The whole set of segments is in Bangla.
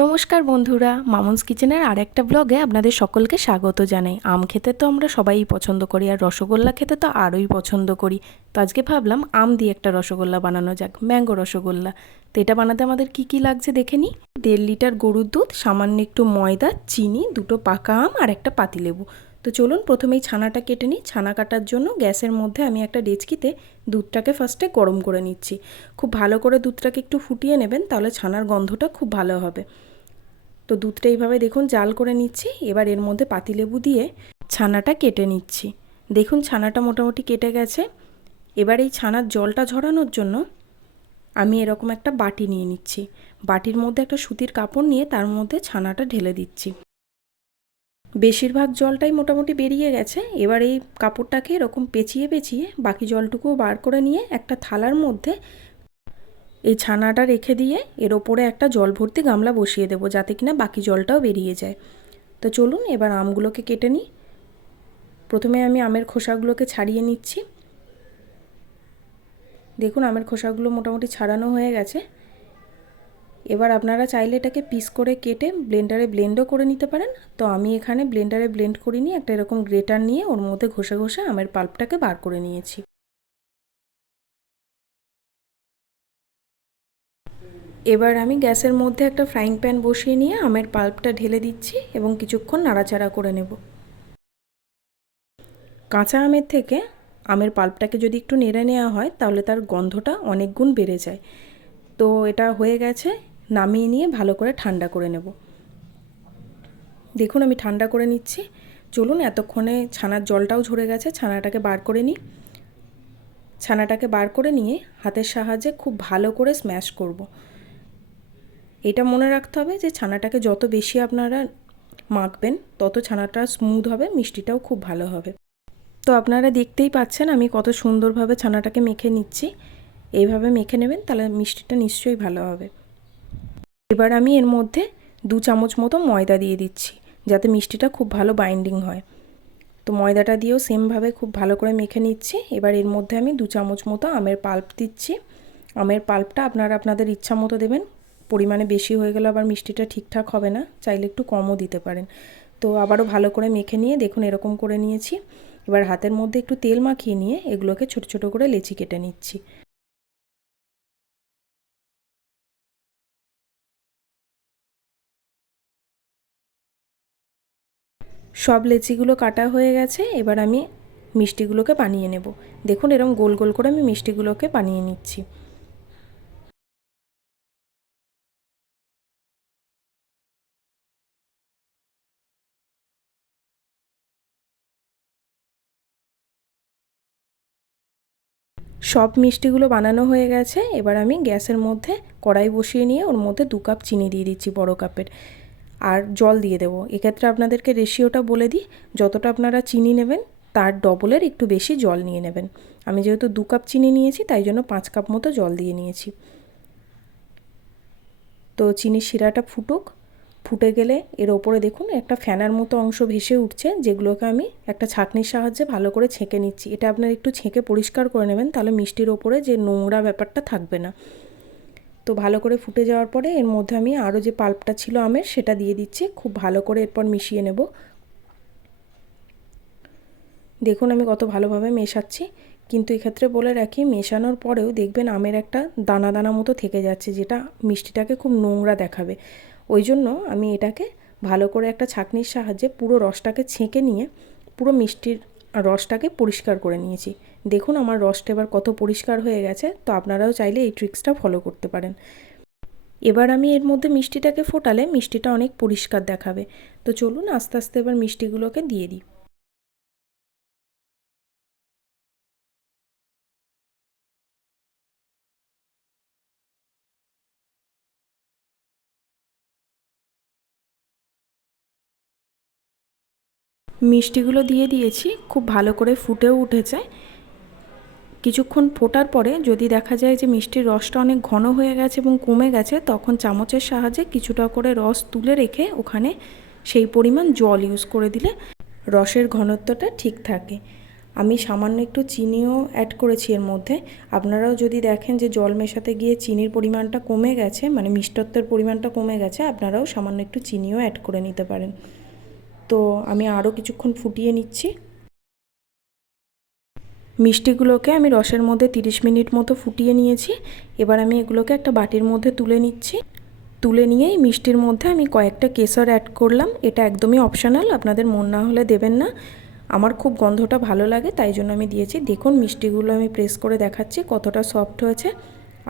নমস্কার বন্ধুরা, মামনস কিচেনের আর একটা ব্লগে আপনাদের সকলকে স্বাগত জানাই। আম খেতে তো আমরা সবাই পছন্দ করি, আর রসগোল্লা খেতে তো আরোই পছন্দ করি। তো আজকে ভাবলাম আম দিয়ে একটা রসগোল্লা বানানো যাক, ম্যাঙ্গো রসগোল্লা। তো এটা বানাতে আমাদের কি কি লাগছে দেখে নিই। 1.5 লিটার গরুর দুধ, সামান্য একটু ময়দা, চিনি, 2টো পাকা আম আর একটা পাতিলেবু। তো চলুন প্রথমেই ছানাটা কেটে নিই। ছানা কাটার জন্য গ্যাসের মধ্যে আমি একটা ডেচকিতে দুধটাকে ফার্স্টে গরম করে নিচ্ছি। খুব ভালো করে দুধটাকে একটু ফুটিয়ে নেবেন, তাহলে ছানার গন্ধটা খুব ভালো হবে। তো দুধটা এইভাবে দেখুন জাল করে নিচ্ছি। এবার এর মধ্যে পাতিলেবু দিয়ে ছানাটা কেটে নিচ্ছি। দেখুন ছানাটা মোটামুটি কেটে গেছে। এবার এই ছানার জলটা ঝরানোর জন্য আমি এরকম একটা বাটি নিয়ে নিচ্ছি। বাটির মধ্যে একটা সুতির কাপড় নিয়ে তার মধ্যে ছানাটা ঢেলে দিচ্ছি। বেশিরভাগ জলটাই মোটামুটি বেরিয়ে গেছে। এবার এই কাপড়টাকে এরকম পেঁচিয়ে পেঁচিয়ে বাকি জলটুকুও বার করে নিয়ে একটা থালার মধ্যে এই ছানাটা রেখে দিয়ে এর ওপরে একটা জল ভর্তি গামলা বসিয়ে দেবো, যাতে কিনা বাকি জলটাও বেরিয়ে যায়। তো চলুন এবার আমগুলোকে কেটে নিই। প্রথমে আমি আমের খোসাগুলোকে ছাড়িয়ে নিচ্ছি। দেখুন আমের খোসাগুলো মোটামুটি ছাড়ানো হয়ে গেছে। এবার আপনারা চাইলে এটাকে পিস করে কেটে ব্লেন্ডারে ব্লেন্ডও করে নিতে পারেন। তো আমি এখানে ব্লেন্ডারে ব্লেন্ড করিনি, একটা এরকম গ্রেটার নিয়ে ওর মধ্যে ঘষে ঘষে আমের পাল্পটাকে বার করে নিয়েছি। এবার আমি গ্যাসের মধ্যে একটা ফ্রাইং প্যান বসিয়ে নিয়ে আমের পাল্পটা ঢেলে দিচ্ছি এবং কিছুক্ষণ নাড়াচাড়া করে নেব। কাঁচা আমের থেকে আমের পাল্পটাকে যদি একটু নেড়ে নেওয়া হয় তাহলে তার গন্ধটা অনেক গুণ বেড়ে যায়। তো এটা হয়ে গেছে, নামিয়ে নিয়ে ভালো করে ঠান্ডা করে নেব। দেখুন আমি ঠান্ডা করে নিচ্ছি। চলুন এতক্ষণে ছানার জলটাও ঝরে গেছে, ছানাটাকে বার করে নিই। ছানাটাকে বার করে নিয়ে হাতের সাহায্যে খুব ভালো করে স্ম্যাশ করব। এটা মনে রাখতে হবে যে ছানাটাকে যত বেশি আপনারা মাখবেন তত ছানাটা স্মুথ হবে, মিষ্টিটাও খুব ভালো হবে। তো আপনারা দেখতেই পাচ্ছেন আমি কত সুন্দরভাবে ছানাটাকে মেখে নিচ্ছি। এইভাবে মেখে নেবেন, তাহলে মিষ্টিটা নিশ্চয়ই ভালো হবে। এবার আমি এর মধ্যে 2 চামচ মতো ময়দা দিয়ে দিচ্ছি, যাতে মিষ্টিটা খুব ভালো বাইন্ডিং হয়। তো ময়দাটা দিয়েও সেমভাবে খুব ভালো করে মেখে নিচ্ছি। এবার এর মধ্যে আমি 2 চামচ মতো আমের পাল্প দিচ্ছি। আমের পাল্পটা আপনারা আপনাদের ইচ্ছা মতো দেবেন। পরিমাণে বেশি হয়ে গেলে আবার মিষ্টিটা ঠিকঠাক হবে না, চাইলে একটু কমও দিতে পারেন। তো আবারও ভালো করে মেখে নিয়ে দেখুন এরকম করে নিয়েছি। এবার হাতের মধ্যে একটু তেল মাখিয়ে নিয়ে এগুলোকে ছোট ছোট করে লেচি কেটে নিচ্ছি। সব লেচিগুলো কাটা হয়ে গেছে। এবার আমি মিষ্টিগুলোকে বানিয়ে নেব। দেখুন এরকম গোল গোল করে আমি মিষ্টিগুলোকে বানিয়ে নিচ্ছি। সব মিষ্টিগুলো বানানো হয়ে গেছে। এবার আমি গ্যাসের মধ্যে কড়াই বসিয়ে নিয়ে ওর মধ্যে 2 কাপ চিনি দিয়ে দিচ্ছি, বড় কাপের, আর জল দিয়ে দেবো। এক্ষেত্রে আপনাদেরকে রেশিওটা বলে দিই, যতটা আপনারা চিনি নেবেন তার ডবলের একটু বেশি জল নিয়ে নেবেন। আমি যেহেতু 2 কাপ চিনি নিয়েছি তাই জন্য 5 কাপ মতো জল দিয়ে নিয়েছি। তো চিনির শিরাটা ফুটুক, ফুটে গেলে এর ওপরে দেখুন একটা ফ্যানার মতো অংশ ভেসে উঠছে, যেগুলোকে আমি একটা ছাঁকনির সাহায্যে ভালো করে ছেঁকে নিচ্ছি। এটা আপনারা একটু ছেঁকে পরিষ্কার করে নেবেন, তাহলে মিষ্টির ওপরে যে নোংরা ব্যাপারটা থাকবে না। তো ভালো করে ফুটে যাওয়ার পরে এর মধ্যে আমি আরও যে পাল্পটা ছিল আমের সেটা দিয়ে দিচ্ছি। খুব ভালো করে এরপর মিশিয়ে নেব। দেখুন আমি কত ভালোভাবে মেশাচ্ছি। কিন্তু এক্ষেত্রে বলে রাখি, মেশানোর পরেও দেখবেন আমের একটা দানা দানা মতো থেকে যাচ্ছে, যেটা মিষ্টিটাকে খুব নোংরা দেখাবে। ওই জন্য আমি এটাকে ভালো করে একটা ছাঁকনির সাহায্যে পুরো রসটাকে ছেঁকে নিয়ে পুরো মিষ্টির রসটাকে পরিষ্কার করে নিয়েছি। দেখুন আমার রসটা এবার কত পরিষ্কার হয়ে গেছে। তো আপনারাও চাইলে এই ট্রিক্সটা ফলো করতে পারেন। এবার আমি এর মধ্যে মিষ্টিটাকে ফোটালে মিষ্টিটা অনেক পরিষ্কার দেখাবে। তো চলুন আস্তে আস্তে এবার মিষ্টিগুলোকে দিয়ে দিই। মিষ্টিগুলো দিয়ে দিয়েছি, খুব ভালো করে ফুটেও উঠেছে। কিছুক্ষণ ফোটার পরে যদি দেখা যায় যে মিষ্টির রসটা অনেক ঘন হয়ে গেছে এবং কমে গেছে, তখন চামচের সাহায্যে কিছুটা করে রস তুলে রেখে ওখানে সেই পরিমাণ জল ইউজ করে দিলে রসের ঘনত্বটা ঠিক থাকে। আমি সামান্য একটু চিনিও অ্যাড করেছি এর মধ্যে। আপনারাও যদি দেখেন যে জল মেশাতে গিয়ে চিনির পরিমাণটা কমে গেছে, মানে মিষ্টত্বের পরিমাণটা কমে গেছে, আপনারাও সামান্য একটু চিনিও অ্যাড করে নিতে পারেন। তো আমি আরও কিছুক্ষণ ফুটিয়ে নিচ্ছি। মিষ্টিগুলোকে আমি রসের মধ্যে 30 মিনিট মতো ফুটিয়ে নিয়েছি। এবার আমি এগুলোকে একটা বাটির মধ্যে তুলে নিচ্ছি। তুলে নিয়েই মিষ্টির মধ্যে আমি কয়েকটা কেশর অ্যাড করলাম। এটা একদমই অপশনাল, আপনাদের মন না হলে দেবেন না। আমার খুব গন্ধটা ভালো লাগে তাই জন্য আমি দিয়েছি। দেখুন মিষ্টিগুলো আমি প্রেস করে দেখাচ্ছি কতটা সফট হয়েছে।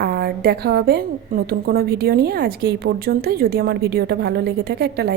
আর দেখা হবে নতুন কোনো ভিডিও নিয়ে। আজকে এই পর্যন্তই। যদি আমার ভিডিওটা ভালো লেগে থাকে একটা লাইক